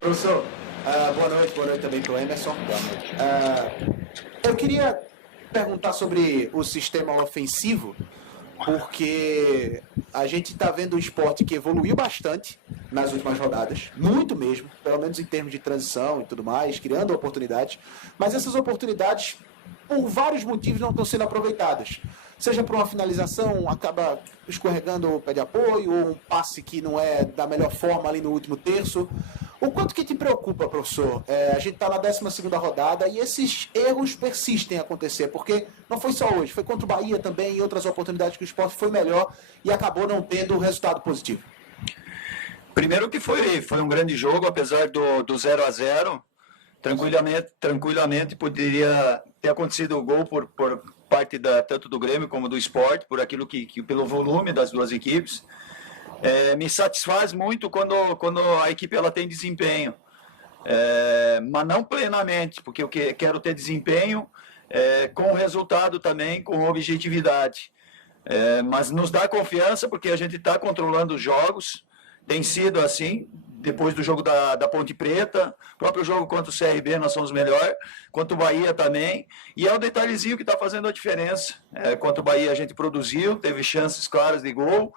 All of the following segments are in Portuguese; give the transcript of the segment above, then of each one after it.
Professor, boa noite também para o Emerson. Eu queria perguntar sobre o sistema ofensivo, porque a gente está vendo um esporte que evoluiu bastante nas últimas rodadas, muito mesmo, pelo menos em termos de transição e tudo mais, criando oportunidades, mas essas oportunidades, por vários motivos, não estão sendo aproveitadas. Seja por uma finalização, acaba escorregando o pé de apoio, ou um passe que não é da melhor forma ali no último terço. O quanto que te preocupa, professor? A gente está na 12ª rodada e esses erros persistem a acontecer, porque não foi só hoje, foi contra o Bahia também e outras oportunidades que o esporte foi melhor e acabou não tendo resultado positivo. Primeiro que foi um grande jogo, apesar do 0-0, tranquilamente poderia ter acontecido o gol por parte tanto do Grêmio como do Sport, por aquilo pelo volume das duas equipes. Me satisfaz muito quando a equipe ela tem desempenho, mas não plenamente, porque eu quero ter desempenho com resultado também, com objetividade. Mas nos dá confiança porque a gente está controlando os jogos, tem sido assim, depois do jogo da Ponte Preta, próprio jogo contra o CRB nós somos melhor, contra o Bahia também, e é o detalhezinho que está fazendo a diferença. Contra o Bahia a gente produziu, teve chances claras de gol,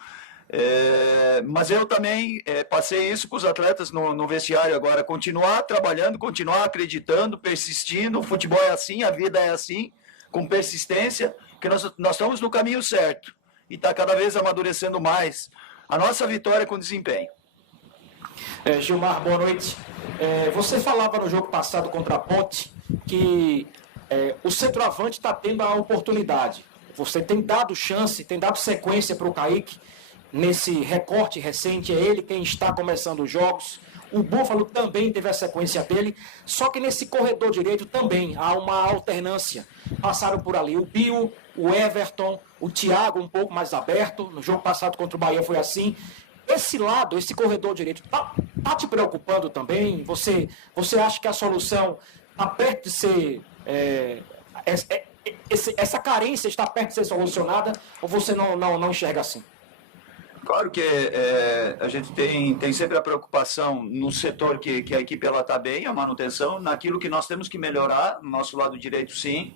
mas eu também passei isso para os atletas no vestiário agora, continuar trabalhando, continuar acreditando, persistindo, o futebol é assim, a vida é assim, com persistência, que nós estamos no caminho certo, e está cada vez amadurecendo mais a nossa vitória com desempenho. Gilmar, boa noite. Você falava no jogo passado contra a Ponte que o centroavante está tendo a oportunidade. Você tem dado chance, tem dado sequência para o Kaique nesse recorte recente. É ele quem está começando os jogos. O Búfalo também teve a sequência dele. Só que nesse corredor direito também há uma alternância. Passaram por ali o Bill, o Everton, o Thiago um pouco mais aberto. No jogo passado contra o Bahia foi assim. Esse lado, esse corredor direito, tá te preocupando também? Você acha que a solução está perto de ser... essa carência está perto de ser solucionada ou você não enxerga assim? Claro que a gente tem sempre a preocupação no setor que a equipe está bem, a manutenção, naquilo que nós temos que melhorar, no nosso lado direito sim,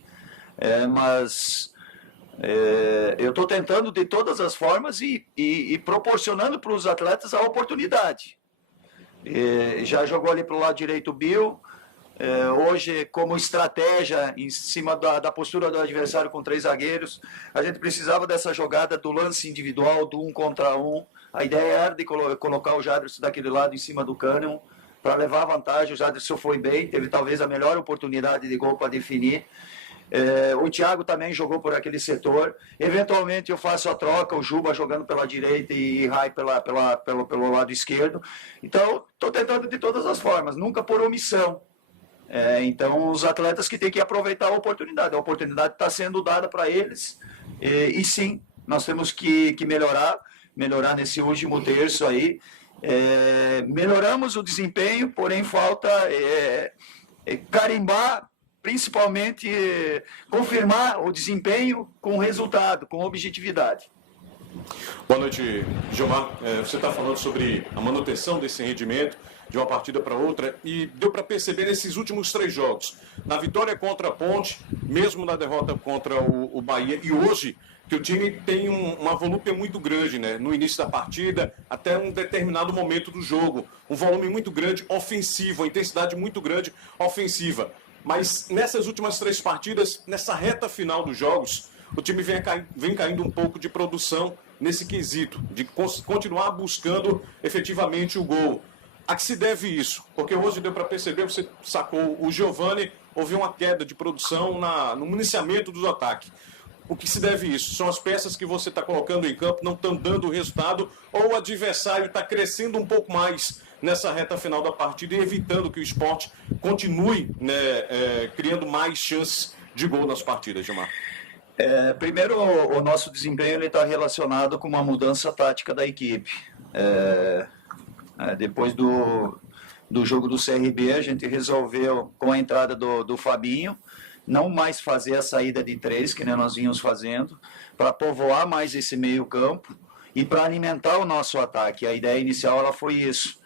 mas... eu estou tentando de todas as formas e proporcionando para os atletas a oportunidade. Já jogou ali para o lado direito o Bill, hoje como estratégia em cima da postura do adversário com 3 zagueiros, a gente precisava dessa jogada do lance individual, do 1 contra 1, a ideia era de colocar o Jadson daquele lado em cima do Kahneman para levar vantagem. O Jadson foi bem, teve talvez a melhor oportunidade de gol para definir. O Thiago também jogou por aquele setor. Eventualmente eu faço a troca, o Juba jogando pela direita e Rai pelo lado esquerdo. Então, estou tentando de todas as formas, nunca por omissão. Então, os atletas que têm que aproveitar a oportunidade está sendo dada para eles. E sim, nós temos que melhorar nesse último terço aí. Melhoramos o desempenho, porém falta carimbar, principalmente confirmar o desempenho com resultado, com objetividade. Boa noite, Gilmar. Você está falando sobre a manutenção desse rendimento de uma partida para outra e deu para perceber nesses últimos 3 jogos, na vitória contra a Ponte, mesmo na derrota contra o Bahia e hoje, que o time tem uma volúpia muito grande, né? No início da partida, até um determinado momento do jogo, um volume muito grande ofensivo, uma intensidade muito grande ofensiva. Mas nessas últimas 3 partidas, nessa reta final dos jogos, o time vem caindo um pouco de produção nesse quesito, de continuar buscando efetivamente o gol. A que se deve isso? Porque hoje deu para perceber, você sacou o Giovani, houve uma queda de produção no municiamento do ataque. O que se deve isso? São as peças que você está colocando em campo, não estão dando resultado, ou o adversário está crescendo um pouco mais nessa reta final da partida e evitando que o Sport continue, né, criando mais chances de gol nas partidas, Gilmar? Primeiro, o nosso desempenho está relacionado com uma mudança tática da equipe. Depois do jogo do CRB, a gente resolveu, com a entrada do Fabinho, não mais fazer a saída de 3, que nem nós vínhamos fazendo, para povoar mais esse meio campo e para alimentar o nosso ataque. A ideia inicial ela foi isso.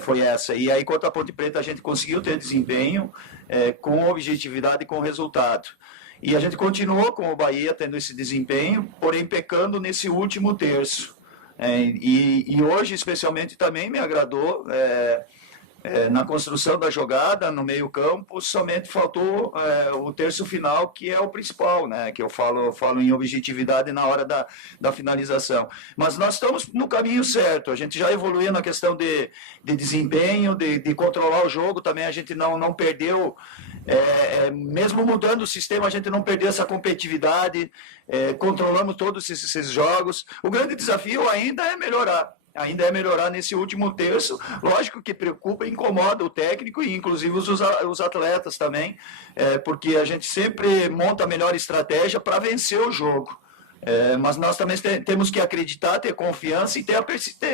Foi essa. E aí, contra a Ponte Preta, a gente conseguiu ter desempenho com objetividade e com resultado. E a gente continuou com o Bahia tendo esse desempenho, porém pecando nesse último terço. E hoje, especialmente, também me agradou na construção da jogada, no meio campo, somente faltou o terço final, que é o principal, né? Que eu falo em objetividade na hora da finalização. Mas nós estamos no caminho certo, a gente já evoluiu na questão de desempenho, de controlar o jogo, também a gente não perdeu, mesmo mudando o sistema, a gente não perdeu essa competitividade, controlamos todos esses jogos. O grande desafio ainda é melhorar nesse último terço. Lógico que preocupa e incomoda o técnico e inclusive os atletas também, porque a gente sempre monta a melhor estratégia para vencer o jogo. Mas nós também temos que acreditar, ter confiança e ter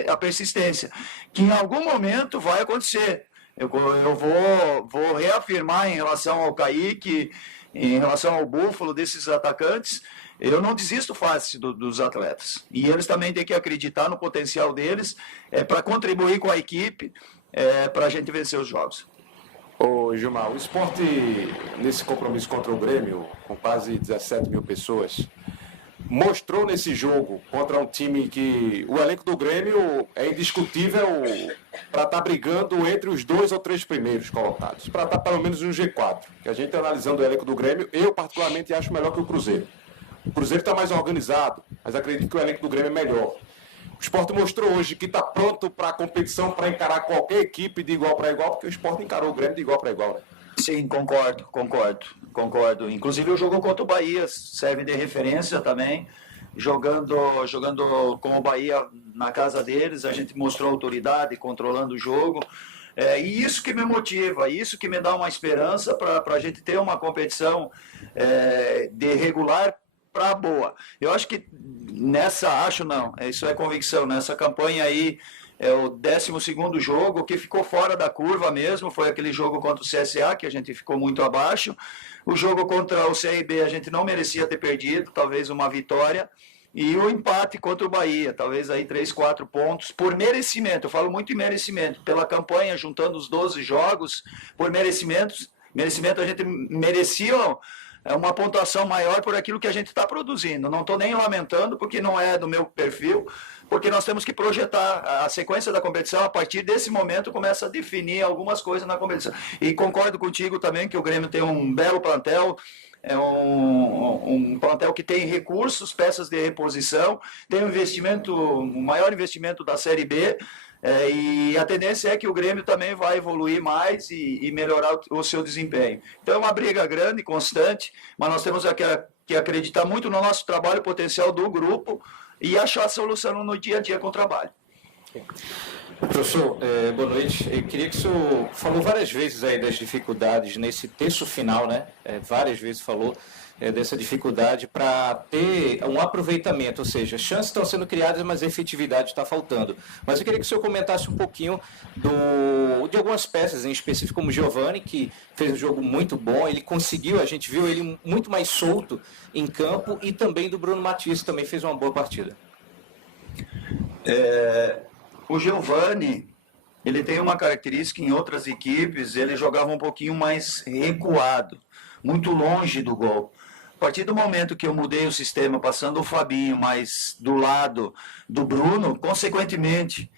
a persistência, que em algum momento vai acontecer. Eu vou reafirmar em relação ao Kaique, em relação ao Búfalo, desses atacantes. Eu não desisto fácil dos atletas. E eles também têm que acreditar no potencial deles para contribuir com a equipe, para a gente vencer os jogos. Ô Gilmar, o Sport, nesse compromisso contra o Grêmio, com quase 17 mil pessoas, mostrou nesse jogo contra um time que o elenco do Grêmio é indiscutível para estar brigando entre os 2 ou 3 primeiros colocados, para estar pelo menos no G4. Que a gente analisando o elenco do Grêmio, eu particularmente acho melhor que o Cruzeiro. O Cruzeiro está mais organizado, mas acredito que o elenco do Grêmio é melhor. O Sport mostrou hoje que está pronto para a competição, para encarar qualquer equipe de igual para igual, porque o Sport encarou o Grêmio de igual para igual, né? Sim, concordo. Inclusive o jogo contra o Bahia serve de referência também. Jogando com o Bahia na casa deles, a gente mostrou autoridade, controlando o jogo. E isso que me motiva, isso que me dá uma esperança para a gente ter uma competição de regular para boa. Eu acho que isso é convicção, nessa campanha aí é o 12º jogo, que ficou fora da curva mesmo, foi aquele jogo contra o CSA, que a gente ficou muito abaixo. O jogo contra o CRB a gente não merecia ter perdido, talvez uma vitória. E o empate contra o Bahia, talvez aí 3, 4 pontos, por merecimento, eu falo muito em merecimento, pela campanha, juntando os 12 jogos, por merecimento a gente merecia uma pontuação maior por aquilo que a gente está produzindo. Não estou nem lamentando, porque não é do meu perfil, porque nós temos que projetar a sequência da competição. A partir desse momento começa a definir algumas coisas na competição. E concordo contigo também que o Grêmio tem um belo plantel, é um plantel que tem recursos, peças de reposição, tem o maior investimento da Série B, e a tendência é que o Grêmio também vai evoluir mais e melhorar o seu desempenho. Então é uma briga grande, constante, mas nós temos que acreditar muito no nosso trabalho potencial do grupo e achar a solução no dia a dia com o trabalho. Professor, boa noite. Eu queria que o senhor falou várias vezes aí das dificuldades nesse terço final, né? Várias vezes falou dessa dificuldade para ter um aproveitamento, ou seja, chances estão sendo criadas, mas a efetividade está faltando. Mas eu queria que o senhor comentasse um pouquinho de algumas peças, em específico como o Giovani, que fez um jogo muito bom, ele conseguiu, a gente viu ele muito mais solto em campo, e também do Bruno Matias, que também fez uma boa partida. O Giovani, ele tem uma característica, em outras equipes, ele jogava um pouquinho mais recuado, muito longe do gol. A partir do momento que eu mudei o sistema, passando o Fabinho mais do lado do Bruno, consequentemente,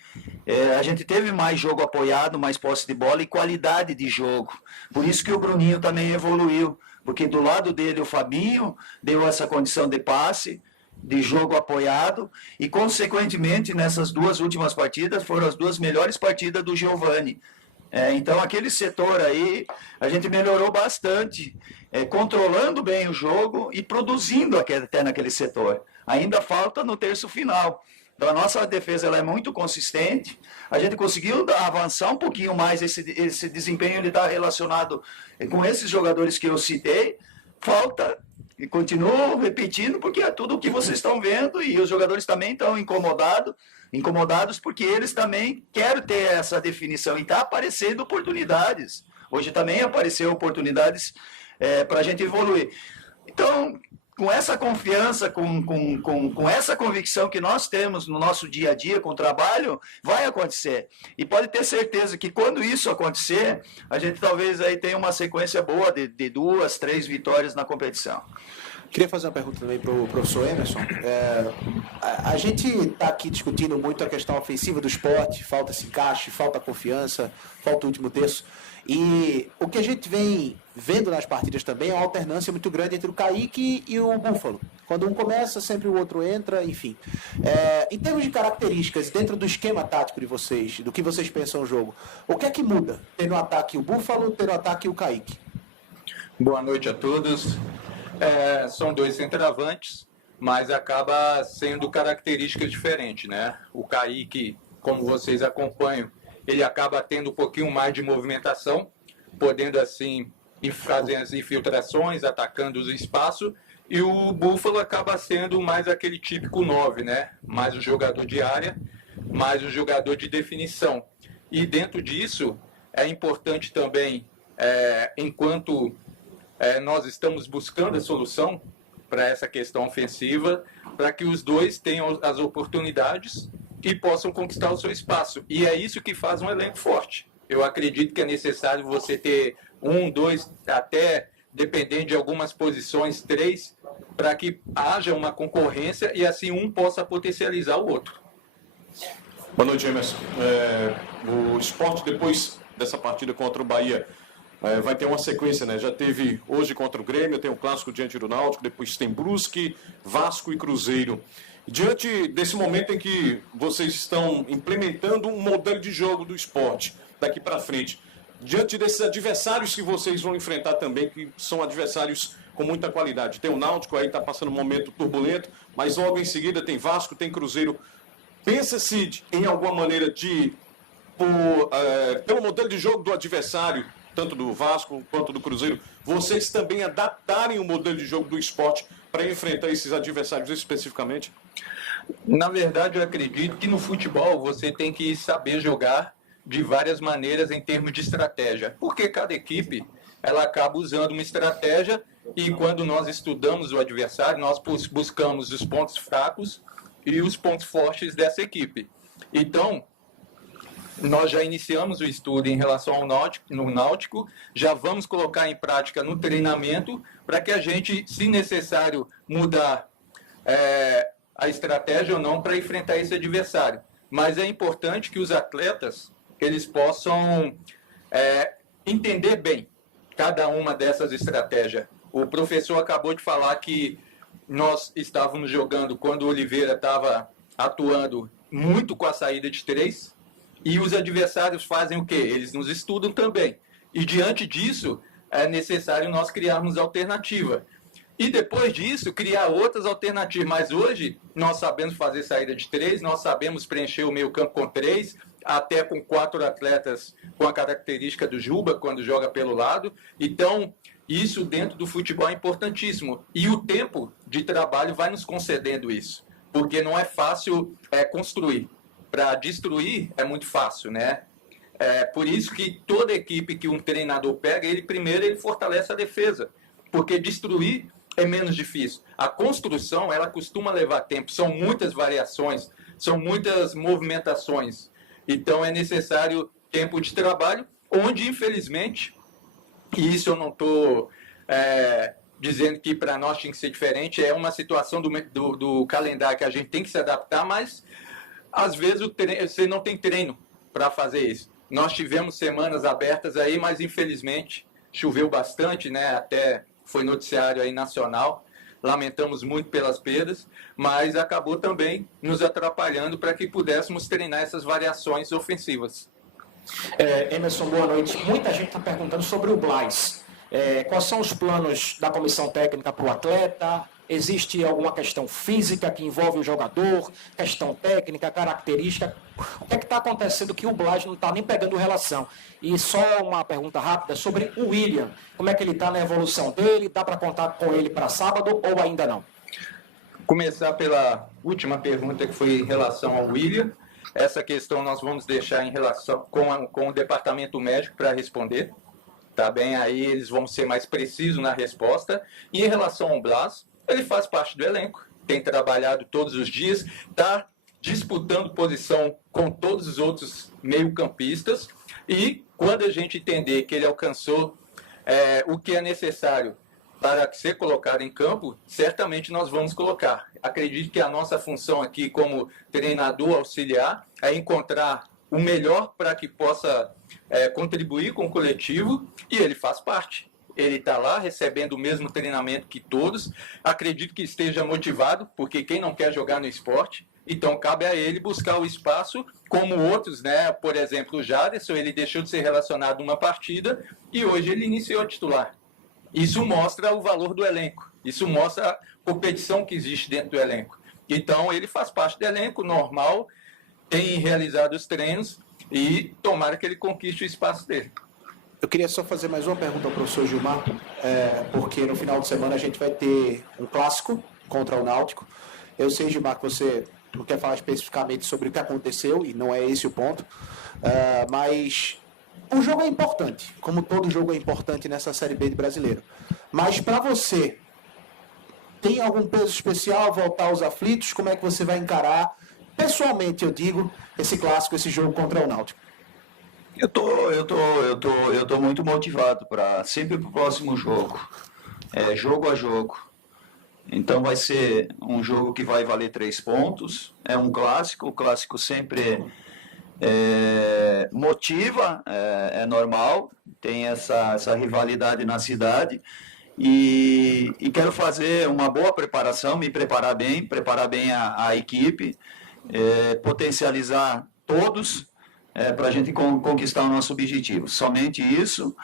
a gente teve mais jogo apoiado, mais posse de bola e qualidade de jogo. Por isso que o Bruninho também evoluiu, porque do lado dele o Fabinho deu essa condição de passe, de jogo apoiado, e consequentemente nessas 2 últimas partidas foram as 2 melhores partidas do Giovani. Então aquele setor aí a gente melhorou bastante, controlando bem o jogo e produzindo até naquele setor. Ainda falta no terço final. Então a nossa defesa ela é muito consistente, a gente conseguiu avançar um pouquinho mais, esse desempenho ele está relacionado com esses jogadores que eu citei. Falta, e continuo repetindo, porque é tudo o que vocês estão vendo, e os jogadores também estão incomodados porque eles também querem ter essa definição, e está aparecendo oportunidades. Hoje também apareceu oportunidades para a gente evoluir. Então, com essa confiança, com essa convicção que nós temos no nosso dia a dia com o trabalho, vai acontecer. E pode ter certeza que quando isso acontecer, a gente talvez aí tenha uma sequência boa de 2, 3 vitórias na competição. Queria fazer uma pergunta também para o professor Emerson. A gente está aqui discutindo muito a questão ofensiva do esporte, falta esse encaixe, falta confiança, falta o último terço. E o que a gente vem vendo nas partidas também é uma alternância muito grande entre o Kaique e o Búfalo. Quando um começa, sempre o outro entra, enfim. Em termos de características, dentro do esquema tático de vocês, do que vocês pensam no jogo, o que é que muda? Ter no ataque o Búfalo, ter no ataque o Kaique? Boa noite a todos. São 2 centroavantes, mas acaba sendo características diferentes, né? O Kaique, como vocês acompanham, ele acaba tendo um pouquinho mais de movimentação, podendo assim fazer as infiltrações, atacando os espaços, e o Búfalo acaba sendo mais aquele típico 9, né? Mais o jogador de área, mais o jogador de definição. E dentro disso, é importante também, enquanto nós estamos buscando a solução para essa questão ofensiva, para que os dois tenham as oportunidades e possam conquistar o seu espaço. E é isso que faz um elenco forte. Eu acredito que é necessário você ter 1, 2, até, dependendo de algumas posições, 3, para que haja uma concorrência e assim um possa potencializar o outro. Boa noite, Emerson. O Sport, depois dessa partida contra o Bahia, vai ter uma sequência, né? Já teve hoje contra o Grêmio, tem o clássico diante do Náutico, depois tem Brusque, Vasco e Cruzeiro. Diante desse momento em que vocês estão implementando um modelo de jogo do Sport daqui para frente, diante desses adversários que vocês vão enfrentar também, que são adversários com muita qualidade. Tem o Náutico aí, está passando um momento turbulento, mas logo em seguida tem Vasco, tem Cruzeiro. Pensa-se em alguma maneira de, pelo modelo de jogo do adversário, tanto do Vasco quanto do Cruzeiro, vocês também adaptarem o modelo de jogo do Sport para enfrentar esses adversários especificamente? Na verdade, eu acredito que no futebol você tem que saber jogar de várias maneiras em termos de estratégia, porque cada equipe ela acaba usando uma estratégia e quando nós estudamos o adversário, nós buscamos os pontos fracos e os pontos fortes dessa equipe. Então, nós já iniciamos o estudo em relação ao Náutico, já vamos colocar em prática no treinamento para que a gente, se necessário, mudar a estratégia ou não para enfrentar esse adversário. Mas é importante que os atletas eles possam entender bem cada uma dessas estratégias. O professor acabou de falar que nós estávamos jogando quando o Oliveira estava atuando muito com a saída de 3, e os adversários fazem o quê? Eles nos estudam também. E diante disso, é necessário nós criarmos alternativa. E depois disso, criar outras alternativas. Mas hoje, nós sabemos fazer saída de 3, nós sabemos preencher o meio campo com 3, até com 4 atletas com a característica do Juba, quando joga pelo lado. Então, isso dentro do futebol é importantíssimo. E o tempo de trabalho vai nos concedendo isso. Porque não é fácil construir. Para destruir é muito fácil, né? Por isso que toda equipe que um treinador pega, ele fortalece a defesa. Porque destruir é menos difícil. A construção, ela costuma levar tempo. São muitas variações, são muitas movimentações. Então, é necessário tempo de trabalho, onde, infelizmente, e isso eu não estou dizendo que para nós tinha que ser diferente, é uma situação do calendário que a gente tem que se adaptar, mas, às vezes, você não tem treino para fazer isso. Nós tivemos semanas abertas aí, mas, infelizmente, choveu bastante, né? Até foi noticiário aí nacional. Lamentamos muito pelas perdas, mas acabou também nos atrapalhando para que pudéssemos treinar essas variações ofensivas. Emerson, boa noite. Muita gente está perguntando sobre o Blas. Quais são os planos da comissão técnica para o atleta? Existe alguma questão física que envolve o jogador? Questão técnica, característica? O que é que está acontecendo que o Blas não está nem pegando relação? E só uma pergunta rápida sobre o William. Como é que ele está na evolução dele? Dá para contar com ele para sábado ou ainda não? Começar pela última pergunta, que foi em relação ao William. Essa questão nós vamos deixar em relação com o departamento médico para responder. tá bem? Aí eles vão ser mais precisos na resposta. E em relação ao Blas, ele faz parte do elenco, tem trabalhado todos os dias, está disputando posição com todos os outros meio-campistas, e quando a gente entender que ele alcançou o que é necessário para ser colocado em campo, certamente nós vamos colocar. Acredito que a nossa função aqui como treinador auxiliar é encontrar o melhor para que possa contribuir com o coletivo, e ele faz parte. Ele está lá recebendo o mesmo treinamento que todos. Acredito que esteja motivado, porque quem não quer jogar no esporte, então cabe a ele buscar o espaço, como outros, né? Por exemplo, o Jaderson, ele deixou de ser relacionado numa partida e hoje ele iniciou a titular. Isso mostra o valor do elenco, isso mostra a competição que existe dentro do elenco. Então ele faz parte do elenco normal, tem realizado os treinos e tomara que ele conquiste o espaço dele. Eu queria só fazer mais uma pergunta ao professor Gilmar, porque no final de semana a gente vai ter um clássico contra o Náutico. Eu sei, Gilmar, que você não quer falar especificamente sobre o que aconteceu, e não é esse o ponto, mas o jogo é importante, como todo jogo é importante nessa Série B de Brasileiro. Mas para você, tem algum peso especial voltar aos aflitos? Como é que você vai encarar, pessoalmente eu digo, esse clássico, esse jogo contra o Náutico? Eu tô muito motivado para sempre pro próximo jogo. Jogo a jogo. Então vai ser um jogo que vai valer 3 pontos. É um clássico. O clássico sempre motiva, é normal. Tem essa rivalidade na cidade. E quero fazer uma boa preparação, me preparar bem a equipe, potencializar todos, para a gente conquistar o nosso objetivo. Somente isso,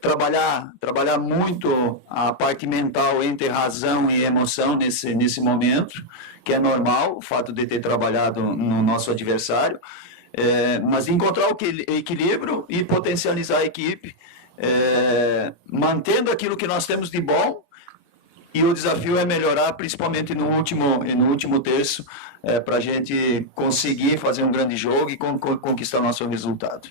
trabalhar muito a parte mental entre razão e emoção nesse momento, que é normal, o fato de ter trabalhado no nosso adversário, mas encontrar o equilíbrio e potencializar a equipe, mantendo aquilo que nós temos de bom. E o desafio é melhorar, principalmente no último terço, para a gente conseguir fazer um grande jogo e conquistar o nosso resultado.